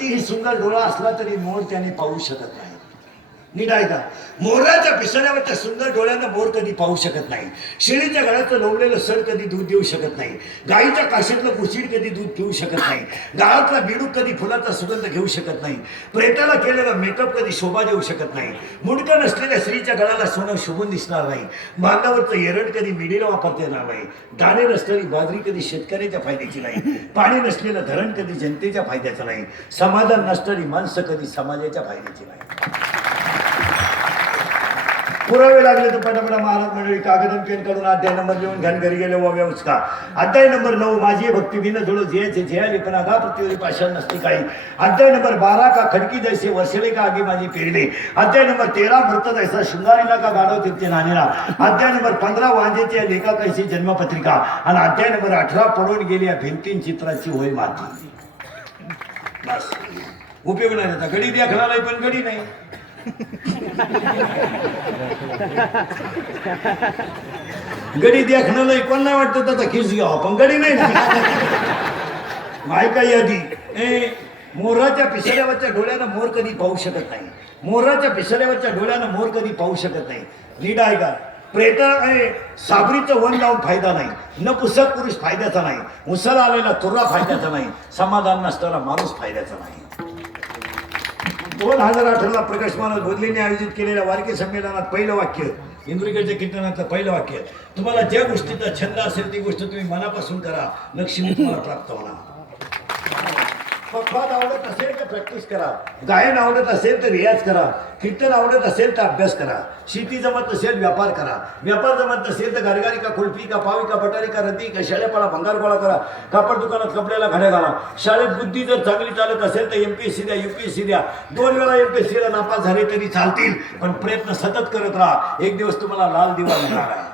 कितीही सुंदर डोळा असला तरी मोर त्याने पाहू शकत नाही. नीट आहे का मोराच्या पिसण्यावरच्या सुंदर डोळ्यांना मोर कधी पाहू शकत नाही. शेळीच्या गळ्याचं लोंबलेलं सर कधी दूध देऊ शकत नाही. गाईच्या काशीतलं कुशीड कधी दूध पिऊ शकत नाही. गाळातला बिडूक कधी फुलाचा सुगंध घेऊ शकत नाही. प्रेताला केलेला मेकअप कधी शोभा देऊ शकत नाही. मुंडकं नसलेल्या स्त्रीच्या गळाला सोनं शोभून दिसणार नाही. बांधावरचं एरड कधी मिडीला वापरता येणार नाही. दाणे नसलेली बाजरी कधी शेतकऱ्याच्या फायद्याची नाही. पाणी नसलेलं धरण कधी जनतेच्या फायद्याचं नाही. समाधान नसणारी माणसं कधी समाजाच्या फायद्याची नाही. पुरावे लागले तर पटापटा महाराज मंडळी कागद पेन काढून अध्याय नंबर लिहून घ्यान घरी गेले व व्यवस्था अध्याय नंबर नऊ माझी भक्ती बिन जुळो जियाचे झेयाली पण आगा पृथ्वीवरी पाषाण नसते काही. अध्याय नंबर बारा का खडकी जैसे वर्षले का आगी माझी पेरले अध्याय नंबर तेरा मृत जैसा शृंगारीला का गाडव तिथे नाणेला अध्याय नंबर पंधरा वांजेच्या लेखा कैसी जन्मपत्रिका. आणि अध्याय नंबर अठरा पडून गेली या भिंतीन चित्राची होय माती. बस. उपयोग नाही त्याचा. गडी द्या खरालाय पण गडी नाही. गडी देखणं नाही कोण नाही वाटतं त्याचा खिस घ्यावा? पण गडी नाही मायका यादी? ए मोराच्या पिसऱ्यावरच्या डोळ्यानं मोर कधी पाहू शकत नाही. मोराच्या पिसऱ्यावरच्या डोळ्यानं मोर कधी पाहू शकत नाही. नीट आहे का? प्रेत साबरीचं वन लावून फायदा नाही. न पुसक पुरुष फायद्याचा नाही. उसाला आलेला तुरा फायद्याचा नाही. समाधान नसताना माणूस फायद्याचा नाही. दोन हजार अठराला प्रकाश महाराज बोधलेने आयोजित केलेल्या वारकी संमेलनात पहिलं वाक्य इंद्रिकेच्या कीर्तनातलं पहिलं वाक्य तुम्हाला ज्या गोष्टीचा छंद असेल ती गोष्ट तुम्ही मनापासून करा लक्ष्मी तुम्हाला प्राप्त होणार. पप्पात आवडत असेल तर प्रॅक्टिस करा. गायन आवडत असेल तर रियाज करा. कीर्तन आवडत असेल तर अभ्यास करा. शेती जमत असेल व्यापार करा. व्यापार जमत नसेल तर गरगारी का कुल्फी का पावी का बटारी का रद्दी का शाळेपाळा भंगार गोळा करा. कापड दुकानात कपड्याला घड्या घाला. शाळेत बुद्धी जर चांगली चालत असेल तर एमपीएससी द्या युपीएससी द्या. दोन वेळा एमपीएससीला नापास झाले तरी चालतील पण प्रयत्न सतत करत राहा. एक दिवस तुम्हाला लाल दिवा मिळणार आहे.